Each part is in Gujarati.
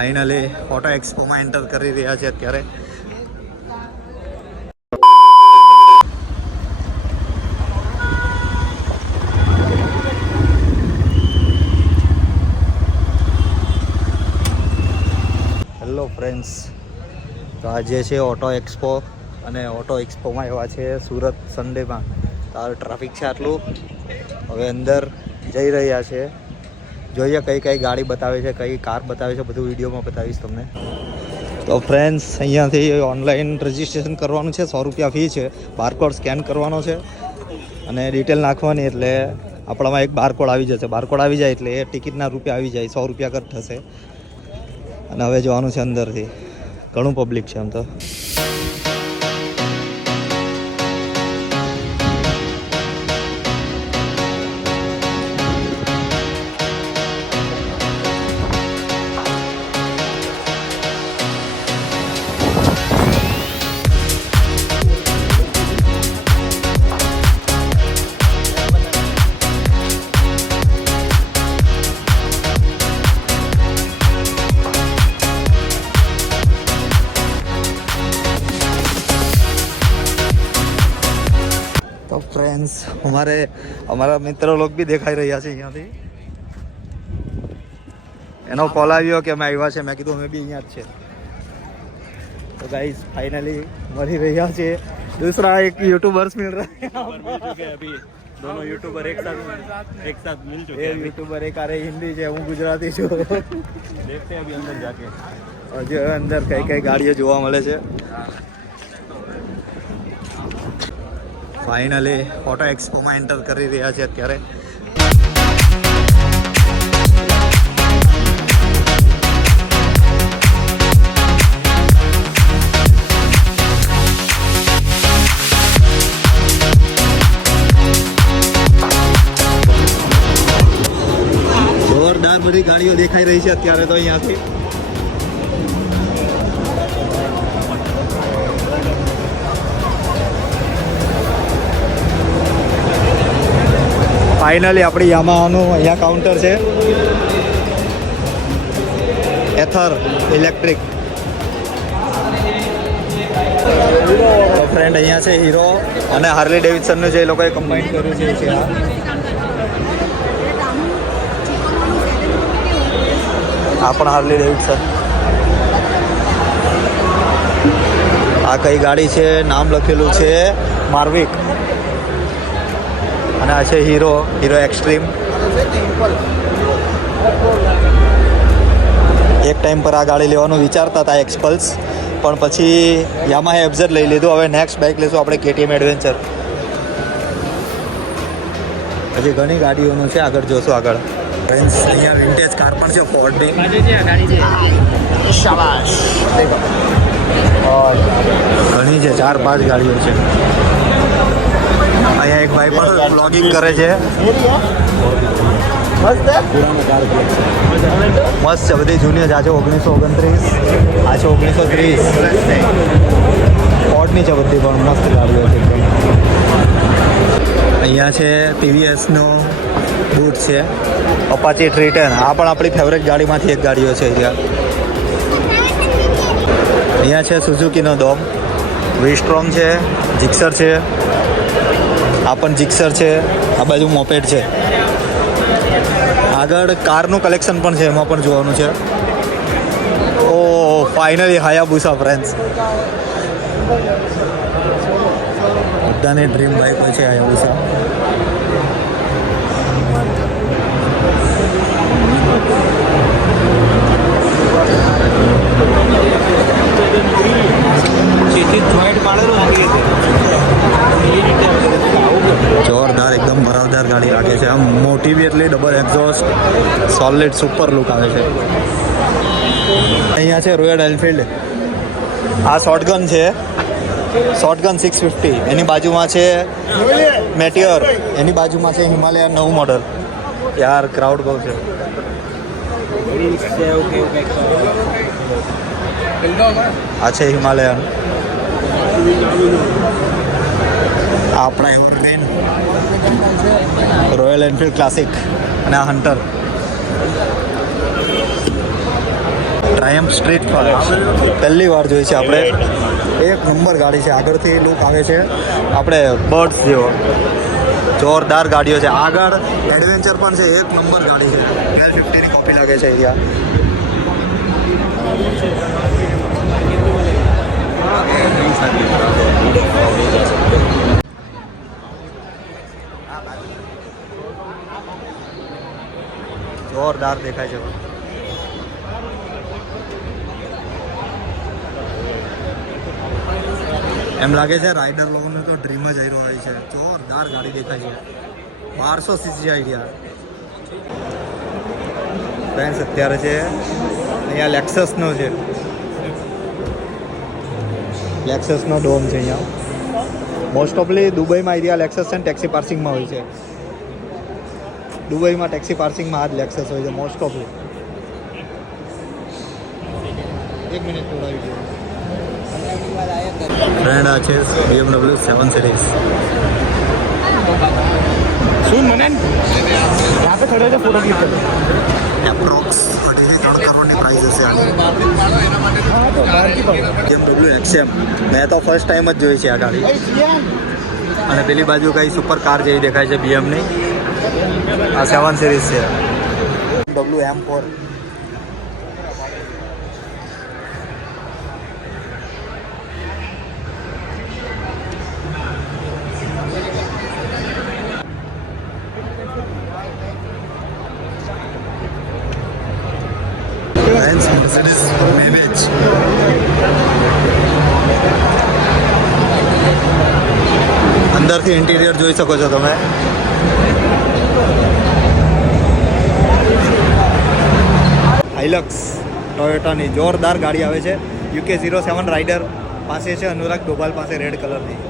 ફાઇનલી ઓટો એક્સપોમાં એન્ટર કરી રહ્યા છે અત્યારે. હેલો ફ્રેન્ડ્સ, તો આજે છે ઓટો એક્સપો અને ઓટો એક્સપોમાં એવા છે સુરત સન્ડેમાં. તાર ટ્રાફિક છે આટલું. હવે અંદર જઈ રહ્યા છે, જોઈએ કઈ કઈ ગાડી બતાવે છે, કઈ કાર બતાવે છે, બધું વિડીયોમાં બતાવીશ તમને. તો ફ્રેન્ડ્સ, અહીંયાથી ઓનલાઈન રજિસ્ટ્રેશન કરવાનું છે. 100 રૂપિયા ફી છે. બારકોડ સ્કેન કરવાનો છે અને ડિટેલ નાખવાની, એટલે આપણામાં એક બારકોડ આવી જશે. બારકોડ આવી જાય એટલે એ ટિકિટના રૂપિયા આવી જાય, 100 રૂપિયા કટ થશે. અને હવે જોવાનું છે અંદરથી. ઘણું પબ્લિક છે આમ તો. તો ફ્રેન્ડ્સ, અમારા મિત્ર લોગ બી દેખાઈ રહ્યા છે અહીંયાથી. એનો કોલ આવ્યો કે અમે આવ્યા છે. મેં કીધું અમે બી અહીંયા જ છે. तो गाइस फाइनली मरी रहा है. दूसरा एक यूट्यूबर्स मिल रहा है. अभी दोनों यूट्यूबर एक साथ मिल चुके हैं. यूट्यूबर एक आ रहे हिंदी है, હું ગુજરાતી છું. देखते हैं अभी अंदर जाके. હજી અંદર કઈ કઈ ગાડીઓ જોવા મળે છે. ફાઇનલી ઓટો એક્સપોમાં એન્ટર કરી રહ્યા છે અત્યારે. જોરદાર બધી ગાડીઓ દેખાઈ રહી છે અત્યારે તો અહીંયાથી. ફાઇનલી આપણી યામાહાનું અહીંયા કાઉન્ટર છે. એથર ઇલેક્ટ્રિક. ફ્રેન્ડ અહીંયા છે હીરો અને હાર્લી ડેવિડસનનું જે લોકોએ કમ્બાઈન કર્યું છે. આ પણ હાર્લી ડેવિડસન. આ કઈ ગાડી છે, નામ લખેલું છે માર્વિક. અને આ છે હીરો એક્સ્ટ્રીમ. એક ટાઈમ પર આ ગાડી લેવાનું વિચારતા હતા, એક્સપલ્સ, પણ પછી યામાહા એફઝેડ લઈ લીધું. હવે નેક્સ્ટ બાઇક લઈશું આપણે KTM એડવેન્ચર. હજી ઘણી ગાડીઓનું છે, આગળ જોશું આગળ. ફ્રેન્ડ્સ, અહીંયા વિન્ટેજ કાર પણ છે ફોર્ડની. ઘણી છે, 4-5 ગાડીઓ છે. અહીંયા એક ભાઈ પણ બ્લોગિંગ કરે છે. મસ્ત છે, બધી જૂની જ. આ છે 1929, આ છે 1930. ફોર્ડની છે બધી, પણ મસ્ત ગાડીઓ છે. અહીંયા છે TVSનો બૂટ છે, અપાચી 310. આ પણ આપણી ફેવરેટ ગાડીમાંથી એક ગાડીઓ છે. અહીંયા છે સુઝુકીનો ડોમ. વી-સ્ટ્રોમ છે, જીક્સર છે. આ પણ જીક્સર છે. આ બાજુ મોપેડ છે. આગળ કારનું કલેક્શન પણ છે, એમાં પણ જોવાનું છે. ઓ ફાઇનલી હાયાબુસા ફ્રેન્ડ્સ. બધાની ડ્રીમ બાઇક હોય છે હાયાબુસા. જોરદાર, એકદમ ભરાવદાર ગાડી લાગે છે. આમ મોટી બી એટલી, double exhaust, solid super look આવે છે. અહીંયા છે રોયલ એનફિલ્ડ. આ શોટગન છે, શોટગન 650. એની બાજુમાં છે મેટિયોર. એની બાજુમાં છે હિમાલયન નવું મોડલ. યાર ક્રાઉડ બહુ છે. આ છે હિમાલયન. આપણા એવરગ્રીન રોયલ એનફિલ્ડ ક્લાસિક અને આ હન્ટર. ટ્રાયમ્ફ સ્ટ્રીટ ફાઇટર પહેલી વાર જોઈ છે આપણે. એક નંબર ગાડી છે. આગળથી લુક આવે છે આપણે બર્ડ્સ જેવો. જોરદાર ગાડીઓ છે. આગળ એડવેન્ચર પણ છે. એક નંબર ગાડી છે. 1250ની કોપી લાગે છે એરિયા. જોરદાર દેખાય છે. એમ લાગે છે રાઇડર લોકોને તો ડ્રીમ જ હીરો આવી છે. જોરદાર ગાડી દેખાય છે. 1200 સીસી આઈડિયા. ફ્રેન્ડ્સ અત્યારે છે અહીંયા લેક્સસનો છે. લેક્સસનો ડોમ છે અહીંયા. મોસ્ટ ઓફલી દુબઈમાં એરિયા લેક્સસ છે ને ટેક્સી પાર્સિંગમાં હોય છે. દુબઈમાં ટેક્સી પાર્સિંગમાં આ જ લેક્સસ હોય છે મોસ્ટ ઓફલી. એક મિનિટ થોડાવી ગયો. ફ્રેન્ડ આ છે BMW 7 सीरीज. सुन मनन यहाँ पे खड़े थे फोटो क्लिक कर. એપ્રોક્સ 3 કરોડની પ્રાઇસ હશે આની. BMW XM મેં તો ફર્સ્ટ ટાઈમ જ જોઈ છે આ ગાડી. અને પેલી બાજુ કઈ સુપર કાર જેવી દેખાય છે BMની. આ 7 सीरीज છે. BMW M4. Benz Mercedes Maybach. અંદરથી ઇન્ટિરિયર જોઈ શકો છો તમે. હાઇલક્સ ટોયોટાની જોરદાર ગાડી આવે છે. UK07 રાઇડર પાસે છે. અનુરાગ ડોભાલ પાસે રેડ કલરની.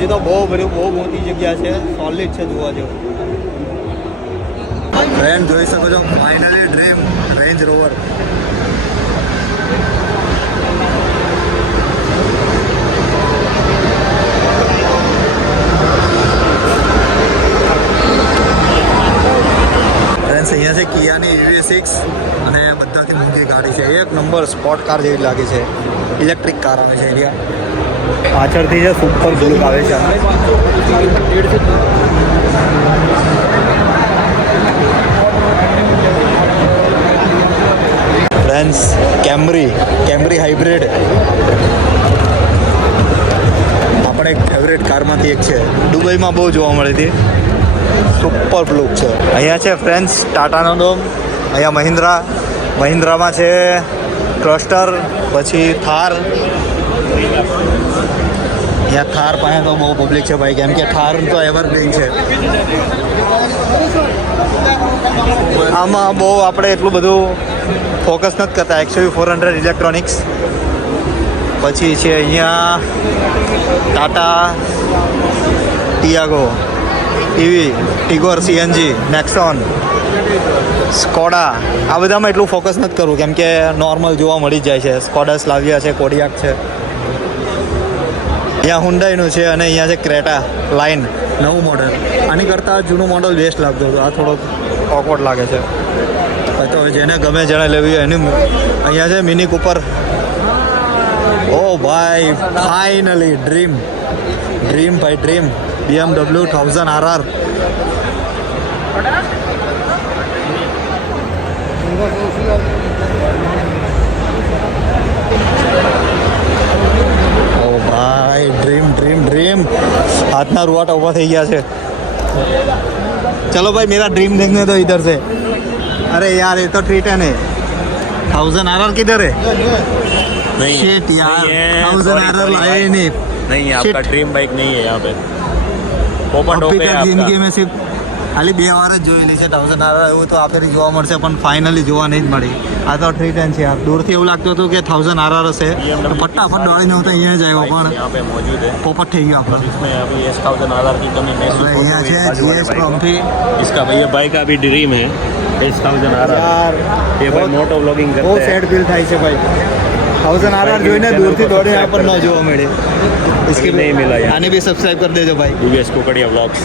હજી તો બહુ મોટી જગ્યા છે. સોલિડ છે જોવા જેવું. ફ્રેન્ડ જોઈ શકો છો finally dream range rover. Friends અહીંયા છે કિયાની EV6 અને બધાથી મોટી ગાડી છે. એક નંબર સ્પોર્ટ કાર જેવી લાગે છે. ઇલેક્ટ્રિક કાર આવે છે એરિયા. પાછળથી જે સુપર લુક આવે છે. ફ્રેન્ડ્સ કેમરી હાઇબ્રિડ આપણે ફેવરેટ કારમાંથી એક છે. દુબઈમાં બહુ જોવા મળી હતી. સુપર લુક છે. અહીંયા છે ફ્રેન્ડ્સ ટાટાનો ડોમ. અહીંયા મહિન્દ્રામાં છે ક્લસ્ટર. પછી થાર. અહીંયા થાર પાસે તો બહુ પબ્લિક છે ભાઈ, કેમ કે થાર તો એવરગ્રીન છે. આમાં બહુ આપણે એટલું બધું ફોકસ નથી કરતા. XUV400 electronics. પછી છે અહીંયા Tata Tiago, Tigor CNG, Nexon, Skoda. આ બધામાં એટલું ફોકસ નથી કરવું કેમ કે નોર્મલ જોવા મળી જાય છે. સ્કોડા સ્લાવિયા છે, કોડિયાક છે. અહીંયા હુન્ડાઈનું છે અને અહીંયા છે ક્રેટા લાઇન નવું મોડલ. આની કરતાં જૂનું મોડલ બેસ્ટ લાગતું હતું. આ થોડોક ઓકવર્ડ લાગે છે. તો હવે જેને ગમે જેને લેવી હોય એની. અહીંયા છે મિની કૂપર. ઓ ભાઈ ફાઇનલી ડ્રીમ ભાઈ ડ્રીમ. BMW 1000 RR. ઓ ભાઈ ડ્રીમ. હાથના રૂવાટા ઊભા થઈ ગયા છે. चलो भाई मेरा ड्रीम देखने तो इधर से. अरे यार ये तो ट्रीट है नहीं. 1000 RR किधर है? नहीं Shit यार, नहीं है, 1000 sorry, RR sorry, लाए ही भाई. नहीं. नहीं है, Shit. आपका ड्रीम बाइक नहीं है यहाँ पे. ओपन अभी टॉप है तक आपका. जिंदगी में सिर्फ ખાલી 2 વાર જ જોયેલી છે 1000 RR. એવું તો આપેલી જોવા મળશે પણ ફાઇનલી જોવા નહીં જ મળી. આ તો 310 છે યાર. દૂરથી એવું લાગતું હતું કે 1000 RR હશે. ફટાફટ દોડીને હું તો અહીંયા જ આવ્યો પણ यहाँ पे मौजूद है પોપટ થઈ ગયો और इसमें अभी S1000 RR की कमी महसूस होती અહીંયા हुई છે बाजू वाले GS बाइक में। પંપથી इसका भैया बाइक का अभी ड्रीम है S1000 RR યાર ये भाई मोटो व्लॉगिंग બહુ करते हैं સેડ ફીલ થાય છે ભાઈ 1000 RR જોઈને દૂરથી દોડીને આપણને ન જોવા મળે. इसकी नहीं मिला यार આને બી સબસ્ક્રાઇબ કરી દેજો ભાઈ. UBS कोकड़िया व्लॉग्स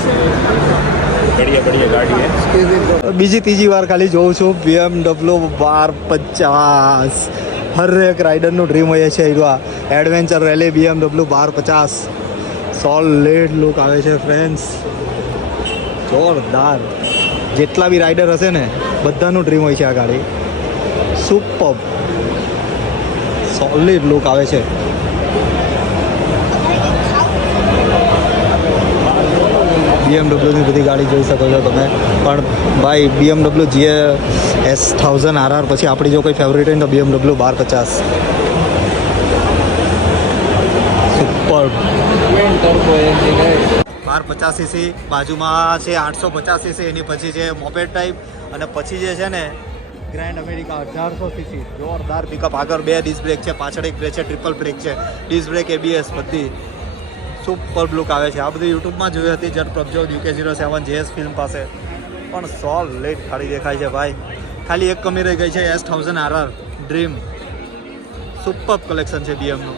बढ़िया बढ़िया गाड़ी है બીજી ત્રીજી વાર ખાલી જોઉં છું BMW 1250. હરેક રાઇડરનું ડ્રીમ હોય છે adventure rally BMW 1250. Solid look આવે છે ફ્રેન્ડ્સ, જોરદાર. જેટલા બી રાઇડર હશે ને બધાનું ડ્રીમ હોય છે આ ગાડી. સુપર સોલિડ લુક આવે છે. BMWની બધી ગાડી જોઈ શકો છો તમે. પણ ભાઈ BMW S1000 RR પછી આપણી જો કોઈ ફેવરેટ હોય તો BMW 1250. સુપર 1250cc બાજુમાં છે 850cc, એની પછી છે મોપેડ ટાઈપ અને પછી જે છે ને ગ્રેન્ડ અમેરિકા 1800cc. જોરદાર પિકઅપ. આગળ 2 ડિસ્ક બ્રેક છે, પાછળ એક બ્રેક છે, ટ્રિપલ બ્રેક છે, ડિસ્ક બ્રેક ABS બધી સુપર લુક આવે છે. આ બધી યુટ્યુબમાં જોઈ હતી જટ પ્રભજોત UK07 JS ફિલ્મ પાસે. પણ સોલિડ ગાડી દેખાય છે ભાઈ. ખાલી એક કમી રહી ગઈ છે S1000 RR dream. Super collection છે BMનું.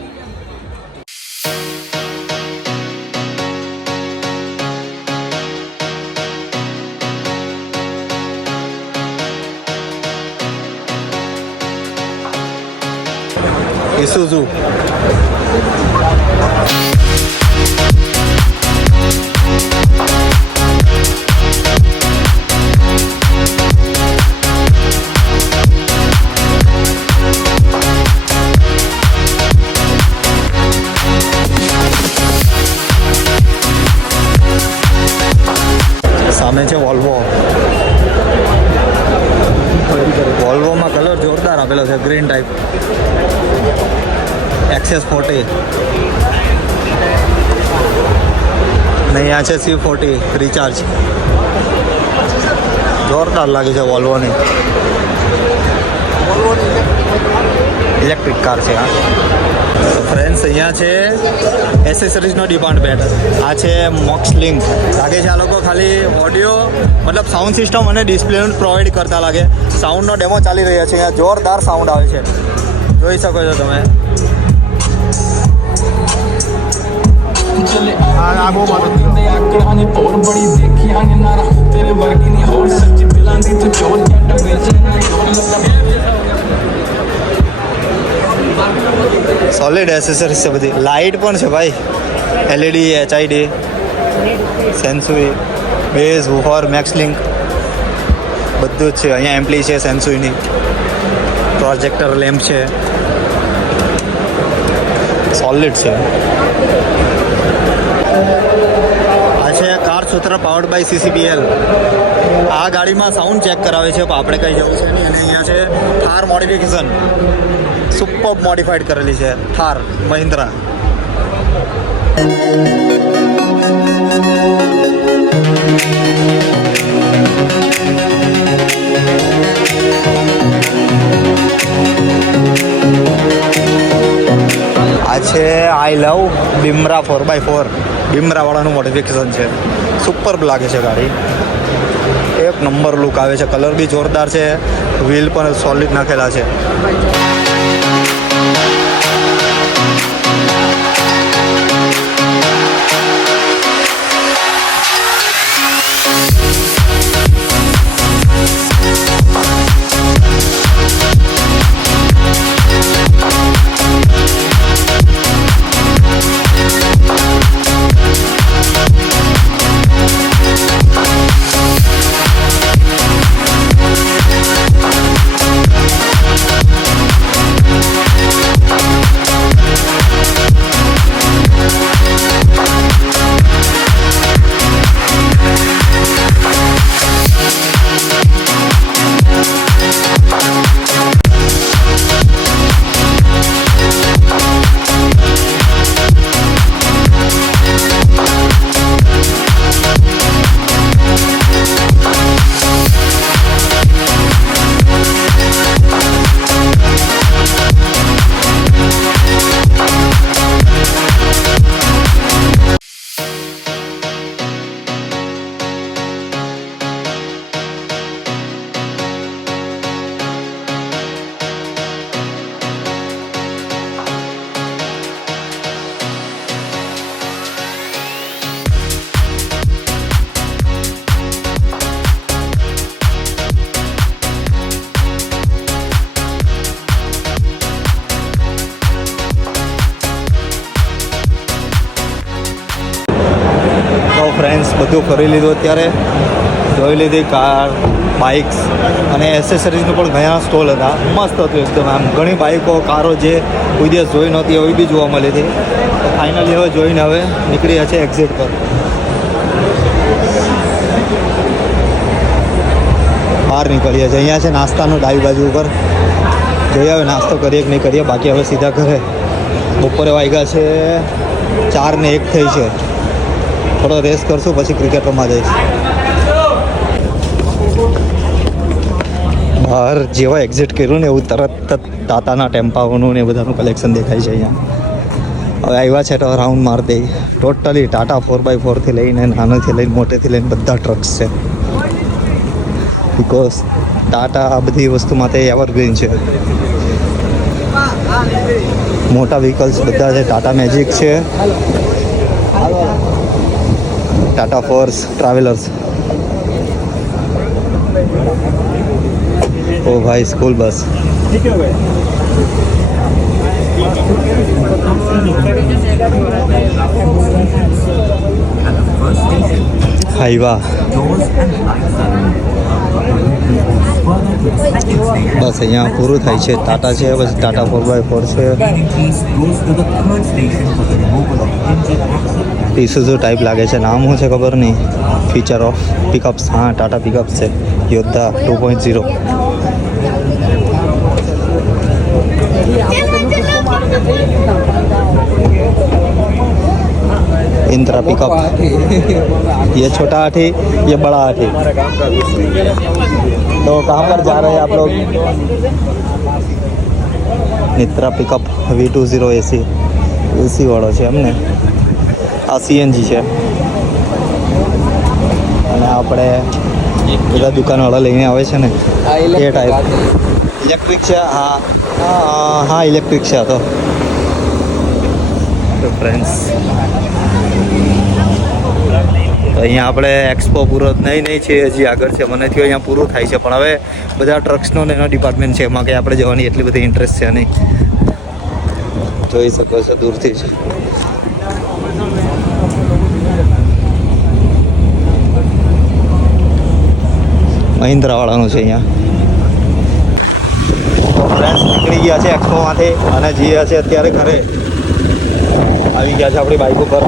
Isuzu. સામે છે વોલ્વો. વોલ્વોમાં કલર જોરદાર આપેલો છે, ગ્રીન ટાઈપ. XS40 ને અહીંયા છે C40 રિચાર્જ. જોરદાર લાગે છે વોલ્વોની. ઇલેક્ટ્રિક કાર છે આ. ફ્રેન્ડ્સ અહીંયા છે એસેસરીઝનો ડિપાર્ટમેન્ટ. આ છે મોક્સ લિંક. લાગે છે આ લોકો ખાલી ઓડિયો મતલબ સાઉન્ડ સિસ્ટમ અને ડિસ્પ્લેનું પ્રોવાઈડ કરતા લાગે. સાઉન્ડનો ડેમો ચાલી રહ્યા છે અહીંયા. જોરદાર સાઉન્ડ આવે છે, જોઈ શકો છો તમે. સોલિડ એસેસરીઝ છે બધી. લાઇટ પણ છે ભાઈ, LED, HID, Sansui, bass, woofer, max link બધું જ છે. અહીંયા એમ્પ્લી છે સેન્સુઈની, પ્રોજેક્ટર લેમ્પ છે. સોલિડ છે. આ છે કાર સૂત્ર પાવર્ડ બાય CCBL. આ ગાડીમાં સાઉન્ડ ચેક કરાવે છે, પણ આપણે કંઈ જવું છે નહીં. અને અહીંયા છે થાર મોડિફિકેશન. સુપર મોડિફાઈડ કરેલી છે થાર મહિન્દ્રા. આ છે આઈ લવ બિમરા 4x4. બિમરાવાળાનું મોડિફિકેશન છે. સુપર લાગે છે ગાડી. એક નંબર લુક આવે છે. કલર બી જોરદાર છે. વ્હીલ પણ સોલિડ નાખેલા છે. ફ્રેન્ડ્સ બધું કરી લીધું અત્યારે. જોઈ લીધી કાર, બાઇક્સ અને એસેસરીઝનું પણ ઘણા સ્ટોલ હતા. મસ્ત હતું એકદમ. આમ ઘણી બાઇકો, કારો જે કોઈ દિવસ જોઈ નહોતી એવી બી જોવા મળી હતી. તો ફાઇનલી હવે જોઈને હવે નીકળ્યા છે એક્ઝિટ પર. બહાર નીકળીએ છીએ. અહીંયા છે નાસ્તાનું ડાબી બાજુ ઉપર. જોઈએ હવે નાસ્તો કરીએ કે નહીં કરીએ. બાકી હવે સીધા ઘરે. બપોરે વાગ્યા છે 4 ને 1 થઈ છે. થોડો રેસ્ટ કરશું પછી ક્રિકેટ રમવા જઈશ. બહાર જેવા એક્ઝિટ કર્યું ને એવું તરત જ ટાટાના ટેમ્પાઓનું ને એ બધાનું કલેક્શન દેખાય છે અહીંયા. હવે આવ્યા છે તો રાઉન્ડ માર દઈ. ટોટલી ટાટા 4x4થી લઈને નાનેથી લઈને મોટેથી લઈને બધા ટ્રક્સ છે. બિકોઝ ટાટા આ બધી વસ્તુ માટે એવરગ્રીન છે. મોટા વ્હીકલ્સ બધા છે. ટાટા મેજિક છે, ટાટા ફોર્સ, ટ્રાવેલર્સ. ઓ ભાઈ સ્કૂલ બસ. હાઈવા. બસ અહીંયા પૂરું થાય છે. ટાટા છે, પછી ટાટા 4x4 છે. ઇસુઝુ ટાઈપ લાગે છે. નામ શું છે ખબર નહીં. Feature of pickups. હા, ટાટા પિકઅપ્સ છે. યોદ્ધા 2.0. Intra pickup. ये छोटा हाथी, ये बड़ा हाथी. तो कहाँ पर जा रहे हैं आप लोग? नित्रा पिकअप V20 AC वाળો છે એમને. આ CNG છે. અને આપણે બધા દુકાનવાળા લઈને આવે છે ને એ ટાઈપ. ઇલેક્ટ્રિક છે. હા હા ઇલેક્ટ્રિક છે. તો ફ્રેન્ડ્સ અહીંયા આપણે એક્સપો પૂરો નહીં છે, હજી આગળ છે. મને થયું અહીંયા પૂરું થાય છે, પણ હવે બધા ટ્રક્સનો ને એનો ડિપાર્ટમેન્ટ છે. એમાં કંઈ આપણે જવાની એટલી બધી ઇન્ટરેસ્ટ છે નહીં. જોઈ શકો છો દૂરથી જ. મહિન્દ્રાવાળાનું છે અહીંયા. ફ્રેન્ડ્સ નીકળી ગયા છે એક્સપોમાંથી અને જઈએ છે અત્યારે ઘરે. આવી ગયા છે આપણી બાઇક ઉપર.